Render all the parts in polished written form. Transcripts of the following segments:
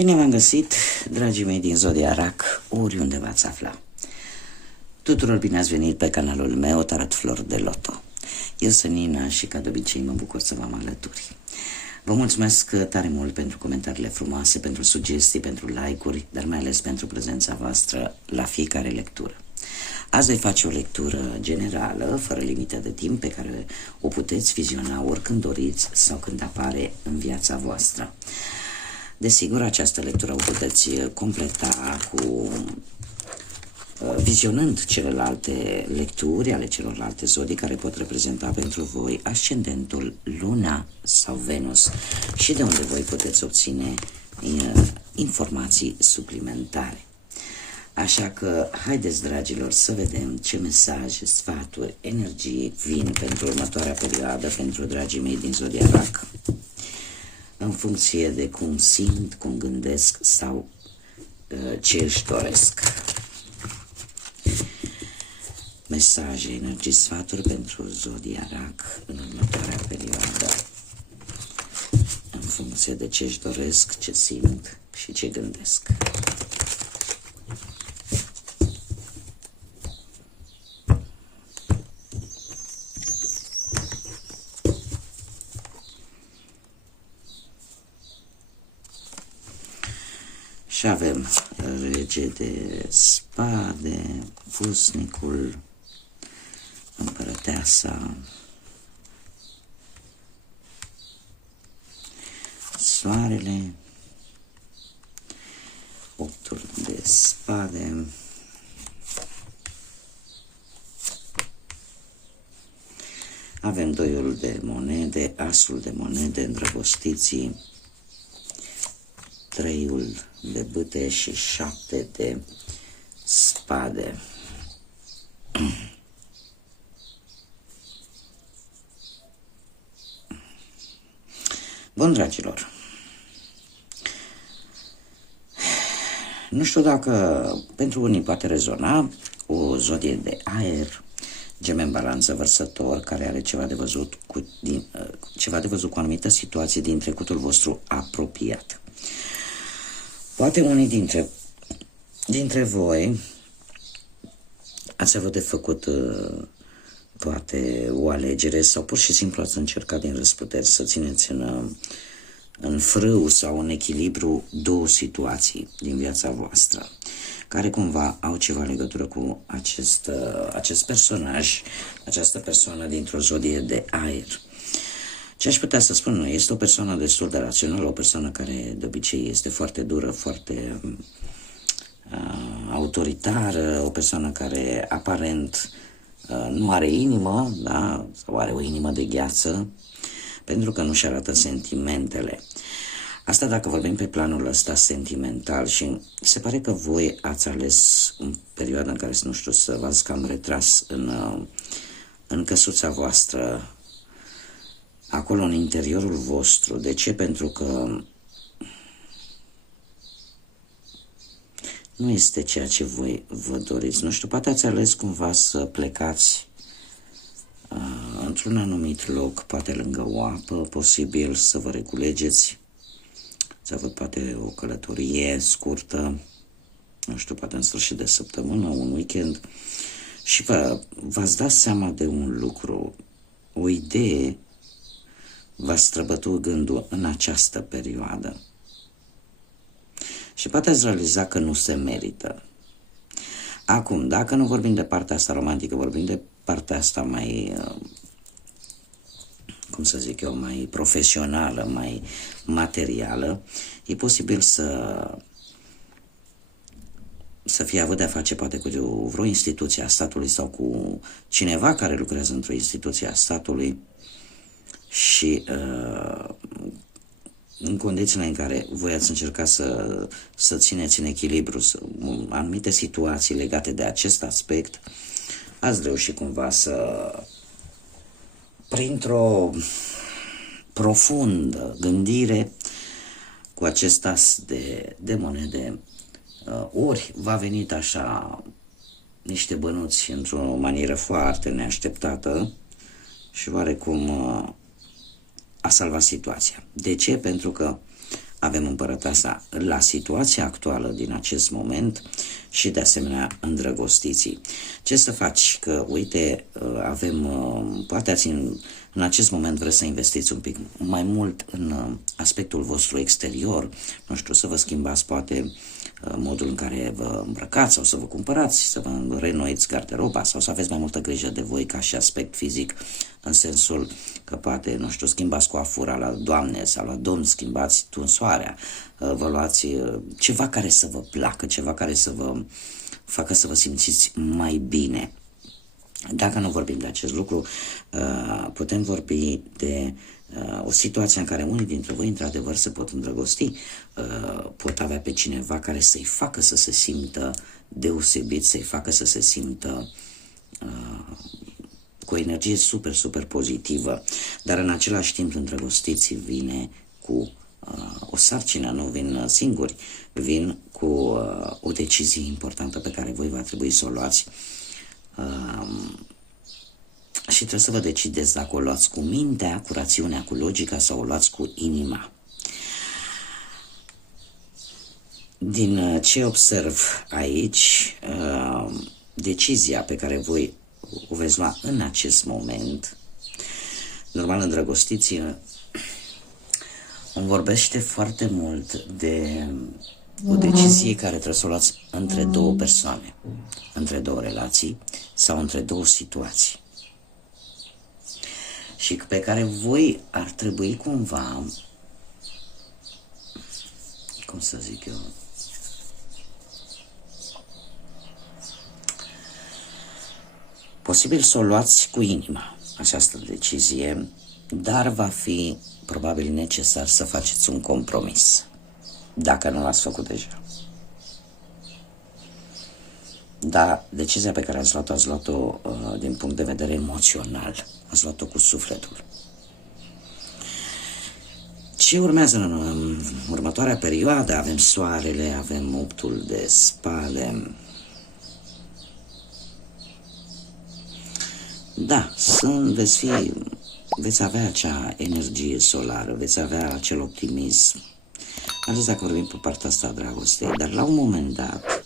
Bine v-am găsit, dragii mei din Zodia Rac, oriunde v-ați afla. Tuturor bine ați venit pe canalul meu, Tarot Flori de Loto. Eu sunt Nina și ca de obicei mă bucur să vă am alături. Vă mulțumesc tare mult pentru comentariile frumoase, pentru sugestii, pentru like-uri, dar mai ales pentru prezența voastră la fiecare lectură. Azi voi face o lectură generală, fără limită de timp, pe care o puteți viziona oricând doriți sau când apare în viața voastră. Desigur, această lectură o puteți completa cu vizionând celelalte lecturi ale celorlalte zodii care pot reprezenta pentru voi ascendentul, luna sau Venus și de unde voi puteți obține informații suplimentare. Așa că haideți, dragilor, să vedem ce mesaje, sfaturi, energii vin pentru următoarea perioadă pentru dragii mei din Zodia Rac, în funcție de cum simt, cum gândesc sau ce își doresc. Mesaje, energii, sfaturi pentru Zodia Rac în următoarea perioadă, în funcție de ce își doresc, ce simt și ce gândesc. Și avem Rege de spade, Pusnicul, Împărăteasa, Soarele, Optul de spade, avem Doiul de monede, Asul de monede, Îndrăgostiții, Treiul de bâte și 7 de spade. Bun, dragilor, nu știu dacă pentru unii poate rezona o zodie de aer, Gemen, Balanță, Vărsător, care are ceva de văzut cu anumite situații din trecutul vostru apropiat. Poate unii dintre voi ați avut de făcut poate o alegere sau pur și simplu ați încercat din răsputeri să țineți în frâu sau în echilibru două situații din viața voastră, care cumva au ceva legătură cu acest personaj, această persoană dintr-o zodie de aer. Ce aș putea să spun? Este o persoană destul de rațională, o persoană care de obicei este foarte dură, foarte autoritară, o persoană care aparent nu are inimă, da? Sau are o inimă de gheață, pentru că nu-și arată sentimentele. Asta dacă vorbim pe planul ăsta sentimental, și se pare că voi ați ales în perioada în care, nu știu, să v-ați cam retras în căsuța voastră, acolo în interiorul vostru. De ce? Pentru că nu este ceea ce voi vă doriți. Nu știu, poate ați ales cumva să plecați într-un anumit loc, poate lângă o apă, posibil să vă reculegeți, să vă poate o călătorie scurtă, nu știu, poate în sfârșit de săptămână, un weekend, și v-ați dat seama de un lucru, o idee v-a străbătut gândul în această perioadă. Și poate ați realiza că nu se merită. Acum, dacă nu vorbim de partea asta romantică, vorbim de partea asta mai, cum să zic eu, mai profesională, mai materială, e posibil să fie avut de-a face poate cu vreo instituție a statului sau cu cineva care lucrează într-o instituție a statului, și în condițiile în care voi ați încercat să țineți în echilibru anumite situații legate de acest aspect, ați reușit cumva printr-o profundă gândire cu acest as de monede, ori v-a venit așa niște bănuți într-o manieră foarte neașteptată și oarecum a salvat situația. De ce? Pentru că avem împărăteasa la situația actuală din acest moment și de asemenea îndrăgostiții. Ce să faci? Că uite, avem, poate ați în acest moment vreți să investiți un pic mai mult în aspectul vostru exterior, nu știu, să vă schimbați poate modul în care vă îmbrăcați sau să vă cumpărați, să vă renoiți garderoba sau să aveți mai multă grijă de voi ca și aspect fizic, în sensul că poate, nu știu, schimbați coafura la doamne sau la domn, schimbați tunsoarea, vă luați ceva care să vă placă, ceva care să vă facă să vă simțiți mai bine. Dacă nu vorbim de acest lucru, putem vorbi de o situație în care unii dintre voi, într-adevăr, se pot îndrăgosti, pot avea pe cineva care să-i facă să se simtă deosebit, să-i facă să se simtă cu o energie super, super pozitivă, dar în același timp îndrăgostiții vine cu o sarcină, nu vin singuri, vin cu o decizie importantă pe care voi va trebui să o luați. Și trebuie să vă decideți dacă o luați cu mintea, cu rațiunea, cu logica sau o luați cu inima. Din ce observ aici, decizia pe care voi o veți lua în acest moment, normal îndrăgostiții, îmi vorbește foarte mult de o decizie care trebuie să o luați între două persoane, între două relații sau între două situații. Și pe care voi ar trebui cumva, cum să zic eu, posibil să o luați cu inima, această decizie, dar va fi probabil necesar să faceți un compromis, dacă nu l-ați făcut deja. Dar decizia pe care ați luat-o din punct de vedere emoțional, ați luat-o cu sufletul. Ce urmează în următoarea perioadă? Avem soarele, avem optul de spade. Da, veți avea acea energie solară, veți avea acel optimism. Ales dacă vorbim pe partea asta a dragostei, dar la un moment dat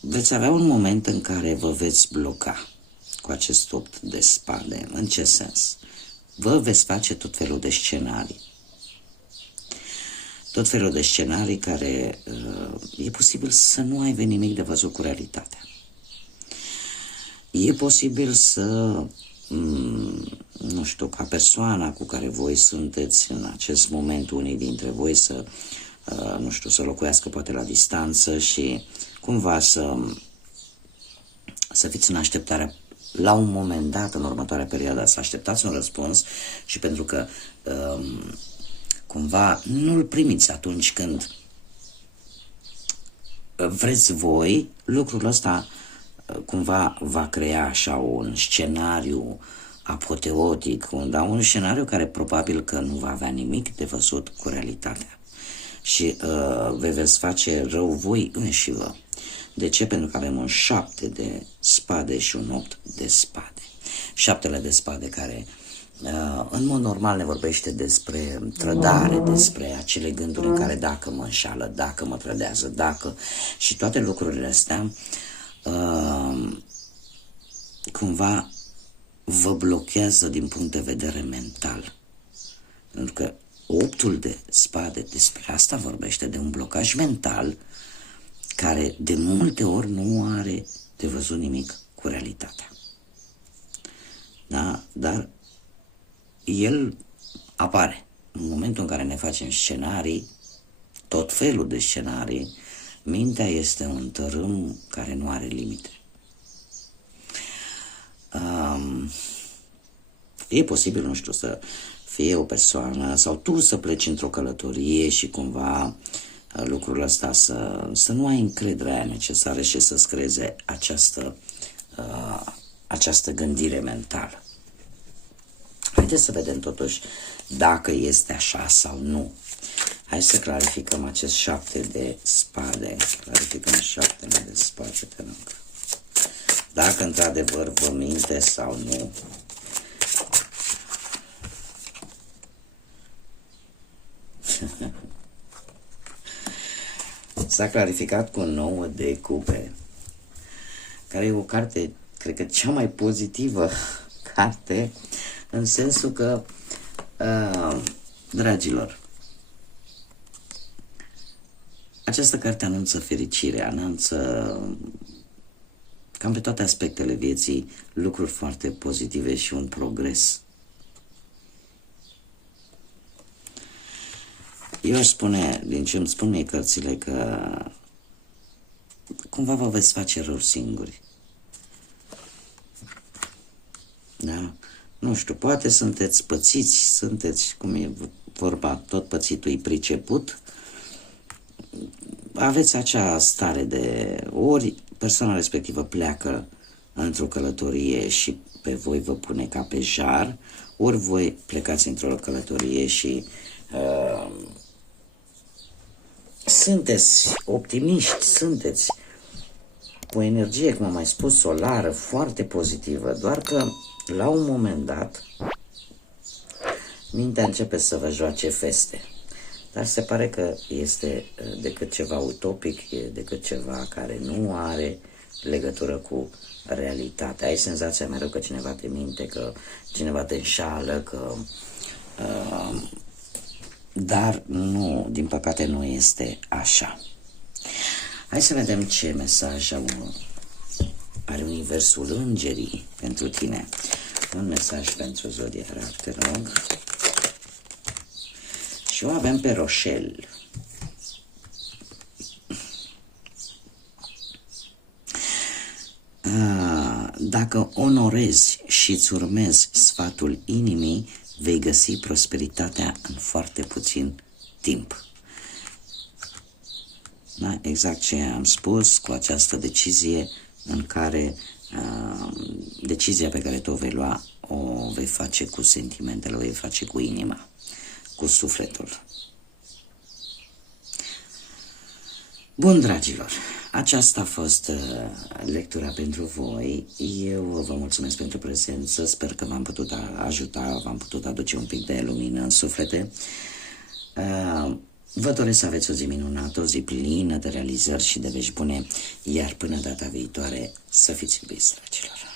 veți avea un moment în care vă veți bloca cu acest opt de spade. În ce sens? Vă veți face tot felul de scenarii. Tot felul de scenarii care e posibil să nu aibă nimic de văzut cu realitatea. E posibil să, nu știu, ca persoana cu care voi sunteți în acest moment, unii dintre voi să, nu știu, să locuiască poate la distanță și cumva să fiți în așteptarea la un moment dat, în următoarea perioadă, să așteptați un răspuns și pentru că cumva nu-l primiți atunci când vreți voi, lucrul ăsta cumva va crea așa un scenariu apoteotic, dar un scenariu care probabil că nu va avea nimic de văzut cu realitatea. Și veți face rău voi înșivă. De ce? Pentru că avem un 7 de spade și un 8 de spade. 7 de spade care în mod normal ne vorbește despre trădare, despre acele gânduri în care dacă mă înșală, dacă mă trădează, dacă... Și toate lucrurile astea cumva vă blochează din punct de vedere mental. Pentru că optul de spade despre asta vorbește, de un blocaj mental care de multe ori nu are de văzut nimic cu realitatea. Da? Dar el apare în momentul în care ne facem scenarii, tot felul de scenarii. Mintea este un tărâm care nu are limite. E posibil, nu știu, să fie o persoană sau tu să pleci într-o călătorie și cumva lucrul ăsta să nu ai încrederea aia necesară și să-ți creeze această gândire mentală. Haideți să vedem totuși dacă este așa sau nu. Hai să clarificăm acest 7 de spade. Clarificăm 7 de spade, te rog. Dacă într-adevăr vă minte sau nu. s-a clarificat cu 9 de cupe, care e o carte, cred că cea mai pozitivă carte, în sensul că, dragilor, această carte anunță fericire, anunță cam pe toate aspectele vieții lucruri foarte pozitive și un progres. Eu aș spune, din ce îmi spun mie cărțile, că cumva vă veți face rău singuri. Da? Nu știu, poate sunteți pățiți, sunteți, cum e vorba, tot pățitul e priceput, aveți acea stare de ori persoana respectivă pleacă într-o călătorie și pe voi vă pune ca pe jar, ori voi plecați într-o călătorie și sunteți optimiști, sunteți cu o energie, cum am mai spus, solară, foarte pozitivă, doar că la un moment dat mintea începe să vă joace feste. Dar se pare că este decât ceva utopic, e decât ceva care nu are legătură cu realitatea. Ai senzația mereu că cineva te minte, că cineva te înșală, că... dar nu, din păcate nu este așa. Hai să vedem ce mesaj are Universul, îngerii pentru tine. Un mesaj pentru Zodia Rar, te rog. Și o avem pe Rochelle. Dacă onorezi și îți urmezi sfatul inimii, vei găsi prosperitatea în foarte puțin timp. Da? Exact ce am spus cu această decizie în care decizia pe care tu o vei lua o vei face cu sentimentele, o vei face cu inima, cu sufletul. Bun, dragilor, aceasta a fost lectura pentru voi. Eu vă mulțumesc pentru prezență, sper că v-am putut ajuta, v-am putut aduce un pic de lumină în suflete. Vă doresc să aveți o zi minunată, o zi plină de realizări și de vești bune, iar până data viitoare să fiți iubiți, dragilor.